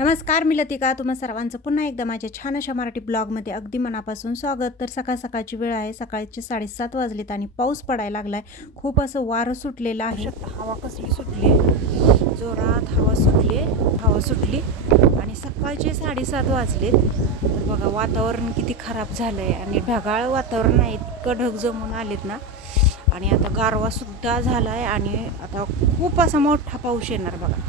नमस्कार मी लतिका. तुम्हा सर्वांचं पुन्हा एकदा माझ्या छान अशा मराठी ब्लॉगमध्ये अगदी मनापासून स्वागत. तर सकाळ सकाळची वेळ आहे. सकाळचे साडेसात वाजलेत आणि पाऊस पडायला लागला आहे खूप असं वारं सुटलेलं आहे. हवा कसली सुटली? जोरात हवा सुटली. हवा सुटली. आणि सकाळचे साडेसात वाजलेत. तर बघा वातावरण किती खराब झालं आहे आणि ढगाळ वातावरण आहे. इतकं ढग जमून आलेत ना. आणि आता गारवासुद्धा झाला आहे आणि आता खूप असा मोठा पाऊस येणार बघा.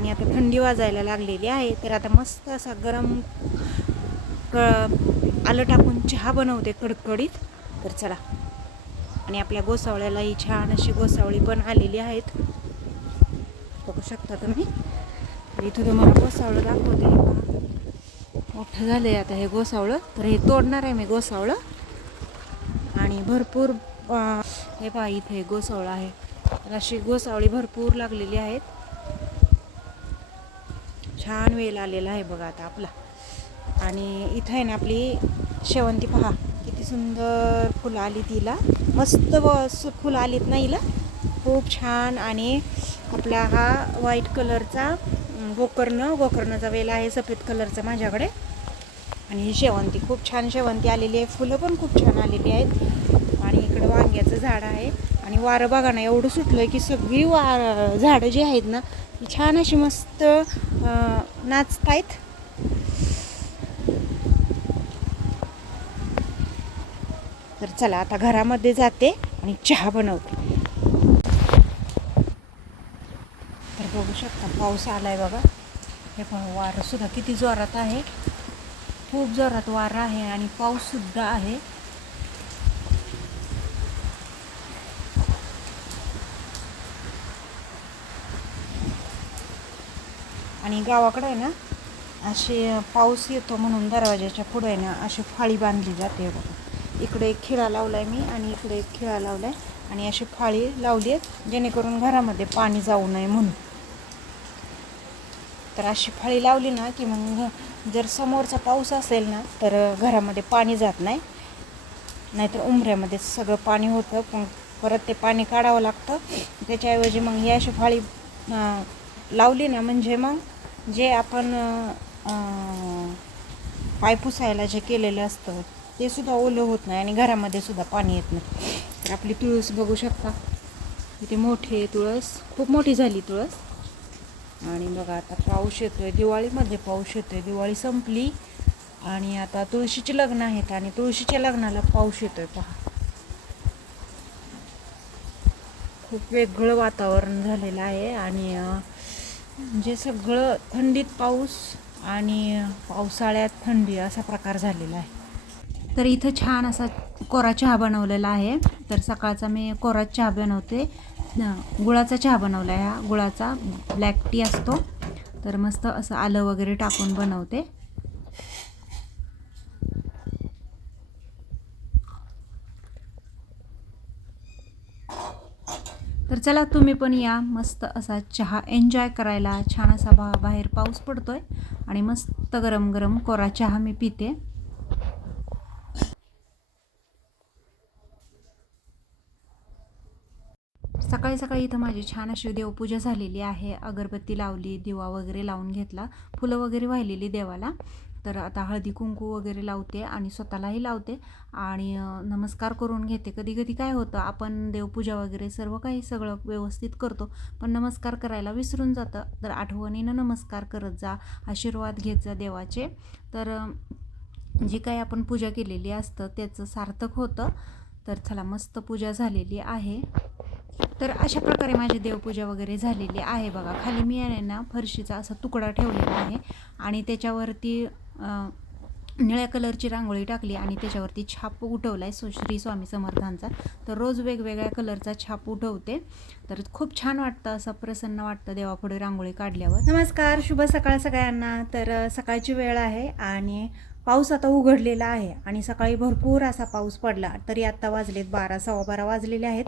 आणि आता थंडी वाजायला लागलेली आहे. तर आता मस्त असा गरम क आलं टाकून चहा बनवते कडकडीत. तर चला. आणि आपल्या गोसावळ्यालाही छान अशी गोसावळी पण आलेली आहेत. बघू शकता तुम्ही. इथं तुम्हाला गोसावळं दाखवते. मोठं झालं आहे आता हे गोसावळं. तर हे तोडणार आहे मी गोसावळं. आणि भरपूर हे पहा इथे गोसावळं आहे. तर अशी गोसावळी भरपूर लागलेली आहेत. छान वेल आलेला आहे बघा आता आपला. आणि इथं आहे ना आपली शेवंती पहा किती सुंदर फुलं आली तिला. मस्त व फुलं आलीत ना हिला. खूप छान आणि आपला हा व्हाईट कलरचा गोकर्ण गोकर्णचा वेल आहे सफेद कलरचा माझ्याकडे. आणि ही शेवंती खूप छान शेवंती आलेली आहे. फुलं पण खूप छान आलेली आहेत. आणि इकडं वांग्याचं झाड आहे. आणि वारं बघा ना एवढं सुटलं की सगळी वार झाडं जी आहेत ना ती छान अशी मस्त नाचत नाचतायत. तर चला आता घरामध्ये जाते आणि चहा बनवते. तर बघू शकता पाऊस आलाय बघा. हे पण वारं सुद्धा किती जोरात आहे. खूप जोरात वारा आहे आणि पाऊस सुद्धा आहे. आणि गावाकडं आहे ना असे पाऊस येतो म्हणून दरवाजाच्या पुढं आहे ना अशी फाळी बांधली जाते बघा. इकडे एक खिळा आहे मी आणि इकडे एक खिळा आहे आणि अशी फाळी लावली आहे जेणेकरून घरामध्ये पाणी जाऊ नये म्हणून. तर अशी फाळी लावली ना की मग जर समोरचा पाऊस असेल ना तर घरामध्ये पाणी जात नाही. नाहीतर उंबऱ्यामध्ये सगळं पाणी होतं पण परत ते पाणी काढावं लागतं. त्याच्याऐवजी मग ही अशी फाळी लावली ना म्हणजे मग जे आपण पाय पुसायला जे केलेलं असतं ते सुद्धा ओलं होत नाही आणि घरामध्ये सुद्धा पाणी येत नाही. तर आपली तुळस बघू शकता. इथे मोठी तुळस खूप मोठी झाली तुळस. आणि बघा आता पाऊस येतो आहे दिवाळीमध्ये पाऊस येतो आहे दिवाळी संपली. आणि आता तुळशीची लग्न आहेत आणि तुळशीच्या लग्नाला पाऊस येतो आहे पहा. खूप वेगळं वातावरण झालेलं आहे आणि म्हणजे सगळं थंडीत पाऊस आणि पावसाळ्यात थंडी असा प्रकार झालेला आहे. तर इथं छान असा कोरा चहा बनवलेला आहे. तर सकाळचा मी कोरा चहा बनवते. गुळाचा चहा बनवला आहे हा. गुळाचा ब्लॅक टी असतो. तर मस्त असं आलं वगैरे टाकून बनवते. तर चला तुम्ही पण या. मस्त असा चहा एन्जॉय करायला. छान असा बा बाहेर पाऊस पडतोय आणि मस्त गरम गरम कोरा चहा मी पिते. सकाळी सकाळी इथं माझी छान अशी देवपूजा झालेली आहे. अगरबत्ती लावली दिवा वगैरे लावून घेतला फुलं वगैरे वाहिलेली देवाला. तर आता हळदी कुंकू वगैरे लावते आणि स्वतःलाही लावते. आणि नमस्कार करून घेते. कधी कधी काय होतं आपण देवपूजा वगैरे सर्व काही सगळं व्यवस्थित करतो पण नमस्कार करायला विसरून जातं. तर आठवणीनं नमस्कार करत जा आशीर्वाद घेत जा देवाचे. तर जी काही आपण पूजा केलेली असतं त्याचं सार्थक होतं. तर चला मस्त पूजा झालेली आहे. तर अशा प्रकारे माझी देवपूजा वगैरे झालेली आहे. बघा खाली मी आहे ना फरशीचा असा तुकडा ठेवलेला आहे. आणि त्याच्यावरती निळ्या कलरची रांगोळी टाकली आणि त्याच्यावरती छाप उठवला आहे सो श्री स्वामी समर्थांचा. तर रोज वेगवेगळ्या कलरचा छाप उठवते. तर खूप छान वाटतं असं प्रसन्न वाटतं देवापुढे रांगोळी काढल्यावर. नमस्कार शुभ सकाळ सगळ्यांना. तर सकाळची वेळ आहे आणि पाऊस आता उघडलेला आहे आणि सकाळी भरपूर असा पाऊस पडला तरी आत्ता वाजलेत बारा सव्वा बारा वाजलेले आहेत.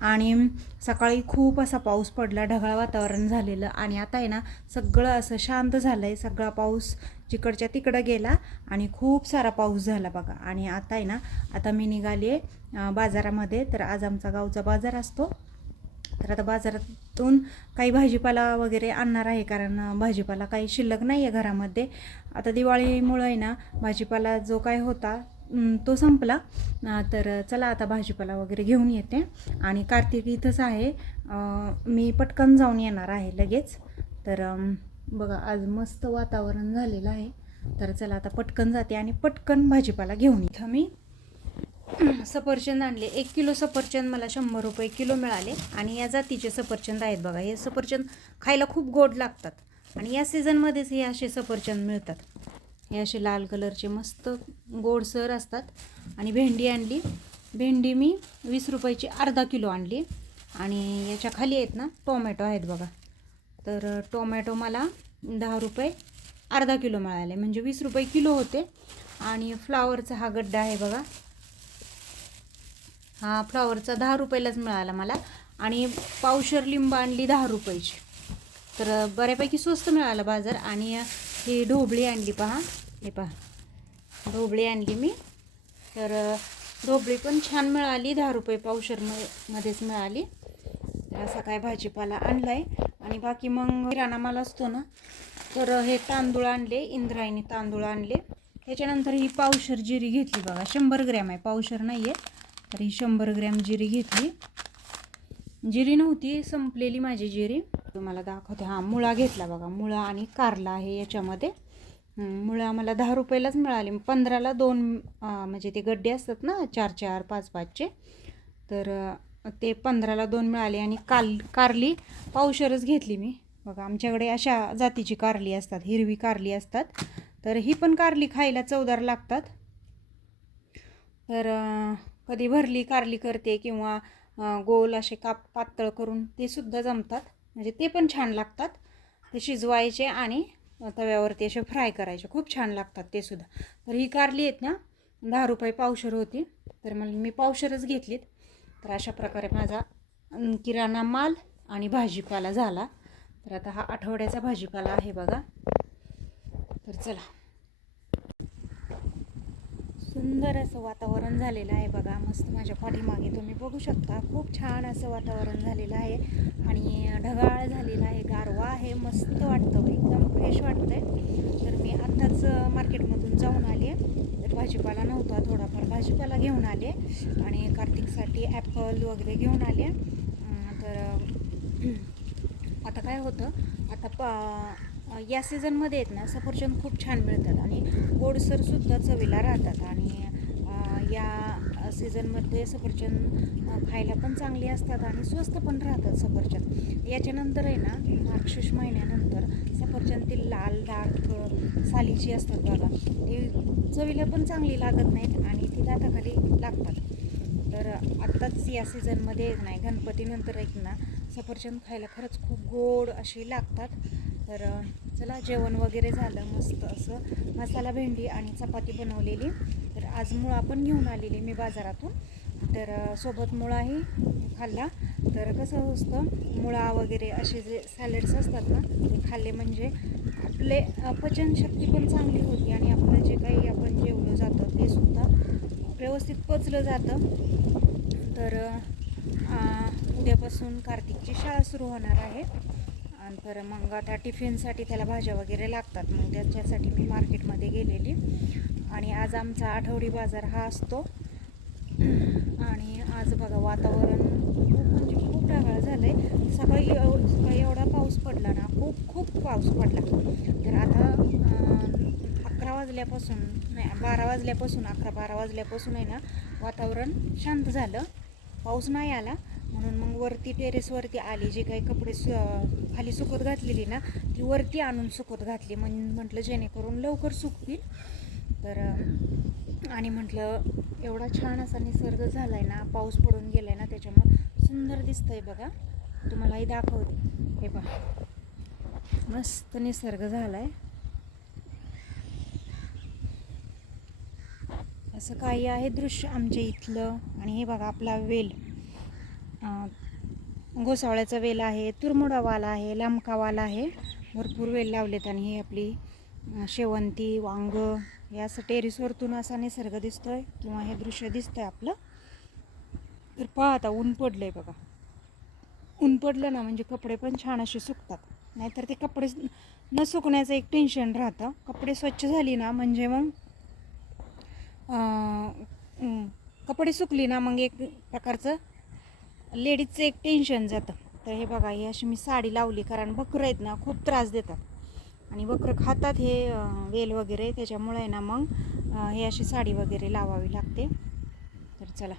आणि सकाळी खूप असा पाऊस पडला ढगाळ वातावरण झालेलं आणि आता आहे ना सगळं असं शांत झालं आहे सगळा पाऊस जिकडच्या तिकडं गेला आणि खूप सारा पाऊस झाला बघा. आणि आता आहे ना आता मी निघाली आहे बाजारामध्ये. तर आज आमचा गावचा बाजार असतो. तर आता बाजारातून काही भाजीपाला वगैरे आणणार आहे कारण भाजीपाला काही शिल्लक नाही आहे घरामध्ये. आता दिवाळीमुळं आहे ना भाजीपाला जो काय होता तो संपला. तर चला आता भाजीपाला वगैरे घेऊन येते. आणि कार्तिक इथंच आहे. मी पटकन जाऊन येणार आहे लगेच. तर बघा आज मस्त वातावरण झालेलं आहे. तर चला आता पटकन जाते आणि पटकन भाजीपाला घेऊन इथं मी. सफरचंद आणले. एक किलो सफरचंद मला शंभर रुपये किलो मिळाले. आणि या जातीचे सफरचंद आहेत बघा. हे सफरचंद खायला खूप गोड लागतात. आणि या सीझनमध्येच हे असे सफरचंद मिळतात. हे असे लाल कलरचे मस्त गोडसर असतात. आणि भेंडी आणली. भेंडी मी वीस रुपयाची अर्धा किलो आणली. आणि याच्या खाली आहेत ना टोमॅटो आहेत बघा. तर टोमॅटो मला दहा रुपये अर्धा किलो मिळाले. म्हणजे वीस रुपये किलो होते. आणि फ्लावरचा हा गड्डा आहे बघा. हा फ्लॉवरचा दहा रुपयालाच मिळाला मला. आणि पावशर लिंब आणली दहा रुपयाची. तर बऱ्यापैकी स्वस्त मिळाला बाजार. आणि ही ढोबळी आणली पहा. हे पहा. ढोबळी आणली मी. तर ढोबळी पण छान मिळाली. दहा रुपये पावशर म- मध्येच मिळाली. असा काय भाजीपाला आणला आहे आणि बाकी मग किराणा माल असतो ना. तर हे तांदूळ आणले. इंद्रायणी तांदूळ आणले. त्याच्यानंतर ही पावशर जिरी घेतली बघा. शंभर ग्रॅम आहे. पावशर नाही आहे तर ही शंभर ग्रॅम जिरी घेतली. जिरी नव्हती संपलेली माझी जिरी. तुम्हाला दाखवते. हां मुळा घेतला बघा. मुळा आणि कारला आहे याच्यामध्ये. मुळा मला दहा रुपयालाच मिळाली. पंधराला दोन म्हणजे ते गड्डे असतात ना चार चार पाच पाचचे. तर ते पंधराला दोन मिळाले आणि काल कारली पावशरच घेतली मी. बघा आमच्याकडे अशा जातीची कारली असतात हिरवी कारली असतात. तर ही पण कारली खायला चवदार लागतात. तर कधी भरली कारली करते किंवा गोल असे काप पातळ करून ते सुद्धा जमतात. म्हणजे ते पण छान लागतात. ते शिजवायचे आणि तव्यावरती असे फ्राय करायचे. खूप छान लागतात ते सुद्धा. तर ही कारली आहेत ना दहा रुपये पावशर होती. तर मला मी पावशरच घेतलीत. तर अशा प्रकारे माझा किराणा माल आणि भाजीपाला झाला. तर आता हा आठवड्याचा भाजीपाला आहे बघा. तर चला. सुंदर असं वातावरण झालेलं आहे बघा. मस्त माझ्या पाठीमागे तुम्ही बघू शकता. खूप छान असं वातावरण झालेलं आहे. आणि ढगाळ झालेलं आहे. गारवा आहे. मस्त वाटतं. एकदम फ्रेश वाटतंय. तर मी आत्ताच मार्केटमधून जाऊन आले तर भाजीपाला नव्हता. थोडाफार भाजीपाला घेऊन आले आणि कार्तिकसाठी ॲपल वगैरे घेऊन आले तर आता काय होतं? आता पा या सीझनमध्ये आहेत ना सफरचंद खूप छान मिळतात आणि गोडसरसुद्धा चवीला राहतात. आणि या सीझनमध्ये सफरचंद खायला पण चांगली असतात आणि स्वस्त पण राहतात सफरचंद. याच्यानंतर आहे ना मार्गशीर्ष महिन्यानंतर सफरचंद ती लाल डार्क सालीची असतात बघा. ती चवीला पण चांगली लागत नाहीत आणि ती दाताखाली लागतात. तर आत्ताच या सीझनमध्ये नाही गणपतीनंतर एक ना सफरचंद खायला खरंच खूप गोड अशी लागतात. तर चला जेवण वगैरे झालं मस्त असं मसाला भेंडी आणि चपाती बनवलेली. तर आज मुळा पण घेऊन आलेली मी बाजारातून. तर सोबत मुळाही खाल्ला. तर कसं असतं मुळा वगैरे असे जे सॅलड्स असतात ना ते खाल्ले म्हणजे आपले पचनशक्ती पण चांगली होती आणि आपलं जे काही आपण जेवलं जातं ते सुद्धा व्यवस्थित पचलं जातं. तर उद्यापासून कार्तिकची शाळा सुरू होणार आहे. आणि तर मग आता टिफिनसाठी त्याला भाज्या वगैरे लागतात. मग त्याच्यासाठी मी मार्केटमध्ये गेलेली. आणि आज आमचा आठवडी बाजार हा असतो. आणि आज बघा वातावरण खूप म्हणजे खूप ढगाळ झालं आहे सकाळी सकाळी एवढा पाऊस पडला ना खूप खूप पाऊस पडला. तर आता अकरा वाजल्यापासून नाही बारा वाजल्यापासून अकरा बारा वाजल्यापासून आहे ना वातावरण शांत झालं. पाऊस नाही आला. म्हणून मग वरती टेरेसवरती आली जे काही कपडे सु खाली सुकत घातलेली ना ती वरती आणून सुकत घातली. म्हण म्हटलं जेणेकरून लवकर सुकतील. तर आणि म्हटलं एवढा छान असा निसर्ग झाला आहे ना पाऊस पडून गेला आहे ना त्याच्यामुळं सुंदर दिसतंय बघा. तुम्हालाही दाखवते. हे बघा मस्त निसर्ग झाला आहे असं काही आहे दृश्य आमच्या इथलं. आणि हे बघा आपला वेल. गोसावळ्याचा वेल आहे तुरमुडा वाला आहे लांबकावाला आहे. भरपूर वेल लावलेत आणि ही आपली शेवंती वांग या असं टेरिसवरतून असा निसर्ग दिसतोय किंवा हे दृश्य दिसतंय आपलं. तर पहा आता ऊन पडलं आहे बघा. ऊन पडलं ना म्हणजे कपडे पण छान असे सुकतात. नाहीतर ते कपडे न सुकण्याचं एक टेन्शन राहतं. कपडे स्वच्छ झाली ना म्हणजे मग कपडे सुकली ना मग एक प्रकारचं लेडीजचं एक टेन्शन जातं. तर हे बघा ही अशी मी साडी लावली कारण बकरं आहेत ना खूप त्रास देतात. आणि बकरं खातात हे वेल वगैरे त्याच्यामुळे ना मग हे अशी साडी वगैरे लावावी लागते. तर चला.